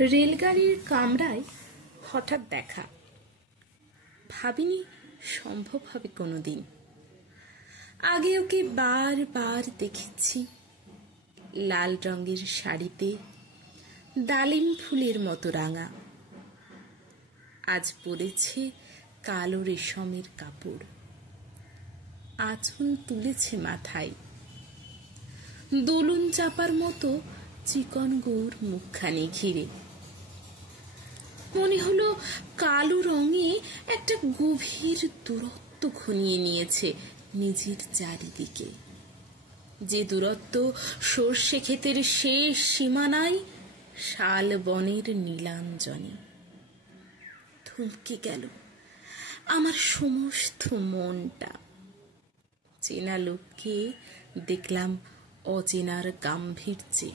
রেলগাড়ির কামরায় হঠাৎ দেখা, ভাবিনি সম্ভব হবে কোনোদিন। আগে ওকে বারবার দেখেছি, লাল রঙের শাড়িতে, ডালিম ফুলের মতো রাঙা। আজ পরেছে কালো রেশমের কাপড়, আঁচল তুলেছে মাথায়, দোলন চাপার মতো চিকন গোর মুখখানি ঘিরে। মনে হলো কালো রঙে একটা গভীর দূরত্ব ঘনিয়ে নিয়েছে নিজের চারিদিকে, যে দূরত্ব সর্ষে ক্ষেতের শেষ সীমানায় শাল বনের নীলাঞ্জনে। থমকে গেল আমার সমস্ত মনটা। চেনা লোককে দেখলাম অচেনার গাম্ভীর্যে।